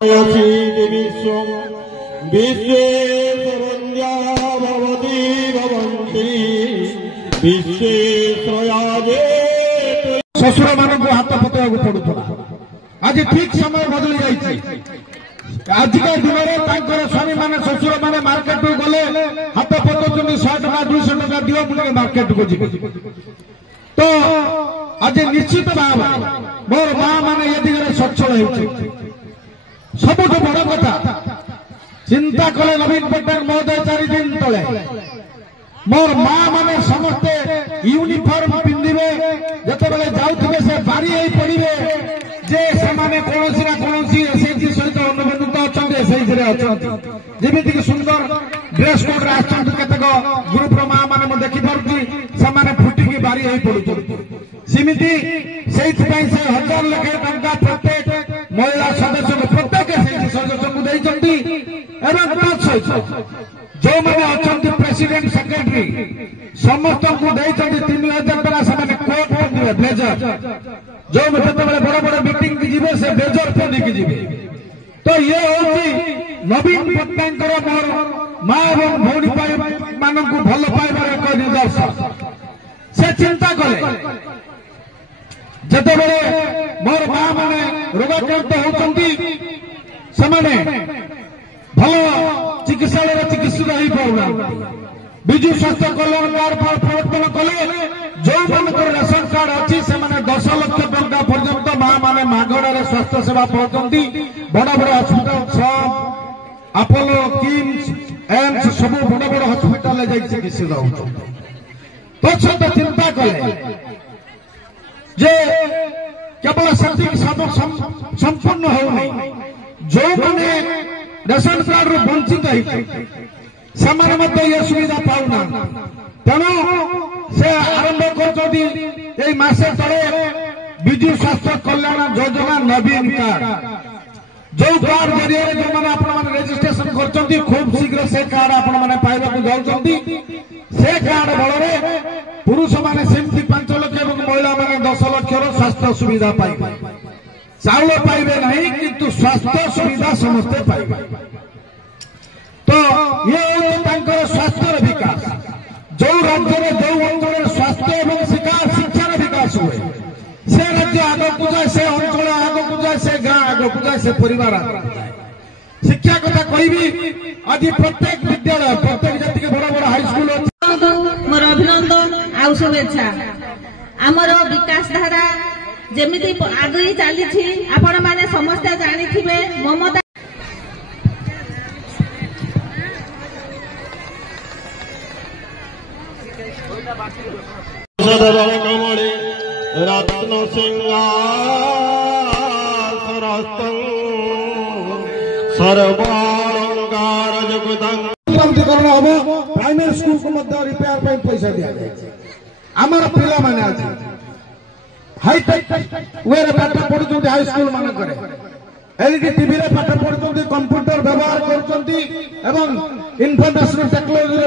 विश्वं विश्वेश्वरञ्जा भवति भवन्ति विश्वेश्वराजे शशुर मान को हाथ पतवा पड़ूला आज ठीक समय बदली जाइए। आजिका दिन में स्वामी मैंने शशुर मैंने मार्केट को गले हाथ पतौन 100 टका 200 टका दियो मुझे मार्केट को जी तो आज निश्चित भाव मोर माँ मैंने ये दिगरे सच्छल हो सबुठ बड़ कथा चिंता कले नवीन पट्टनायक महोदय 4 दिन तले मोर माँ माने समस्ते यूनिफॉर्म पिंधिबे जते बेले जाउथिबे से बारी होई पड़िबे जे समाने कोनोसी ना कोनोसी एसएसजी सहित अनुबंधित अछंती एसएसजी रे अछंती जेमिति कि सुंदर ड्रेस कोड रे अछंती केतक ग्रुप रो माँ माने म देखि परछि समाने फुटी की बारी होई पड़ुछि सिमिति सेहि पई से 1000 लाख टंका प्रत्येक महिला सदस्य को प्रत्येक एसएसजी सदस्य को दैछंती एवं जो मैंने अच्छा प्रेसिडेंट सेक्रेटरी समस्त को 3000 टका से कोट पिंधे ब्लेजर जो जिते बड़ बड़ मीटिंग की जीवे से ब्लेजर पिंधिकी जीवे तो ये हूँ नवीन पट्टनायक मोर माँ और भौणी मान भल पाइबार एक निदर्शन से चिंता कले जिते बड़े मोर माँ मैंने रोगाक्रांत होती भल चिकित्सालय चिकित्सित हो पाऊना विजु स्वास्थ्य कल्याण कार्ड प्रवर्तन कले जो मान रेशन कार्ड अच्छी से 10 लाख टंका पर्यंत माँ मैंने मागणार स्वास्थ्य सेवा पाती बड़ बड़ हस्पिटाल अपोलो किम्स एम्स सब बड़ बड़ हस्पिटाल चिकित्सित हो तो चिंता कले जे केवल संपूर्ण होनी जो मैंने रेशन कार्ड रू वंचित ये सुविधा पाऊना तेणु से आरंभ कर मासे तले विजु स्वास्थ्य कल्याण योजना नवीन कार्ड जो कार्ड जरिए जो मैंने आपण रजिस्ट्रेशन कर खूब शीघ्र से कार्ड आपण मैंने पाइबा जाऊँगी से कार्ड बल पुरुष मैंने सेमती 5 लाख और महिला मैंने 10 लाख स्वास्थ्य सुविधा पाइबे चाउल पाइबे नहीं किंतु स्वास्थ्य सुविधा समस्ते पाइबे तो ये स्वास्थ्य विकास जो राज्य में जो अंचल स्वास्थ्य और शिक्षा विकास हुए से राज्य आग को जाए से अंचल आग को जाए से गाँ आग को जाए से परिवार आग जाए शिक्षा कथा कहि आज प्रत्येक विद्यालय प्रत्येक जी बड़ बड़ हाईस्कूल मोर अभिनंदन आउ शुभेच्छा आमर विकास धारा जेमिति आगे चली आपण माने समस्या जानिथिबे ममता सदवर्णमणि रत्न सर्वालंकार क्रांतिकरण हम प्राइमरी स्कूल को मध्य रिपेयर पे पैसा दिया आमर पिला माने आज हाईटेक वे पाठ पढ़ुं हाई स्कूल मान एलईडी टीवी रे पाठ पढ़ुं कंप्यूटर व्यवहार कर इनफर्मेशन टेक्नोलोजी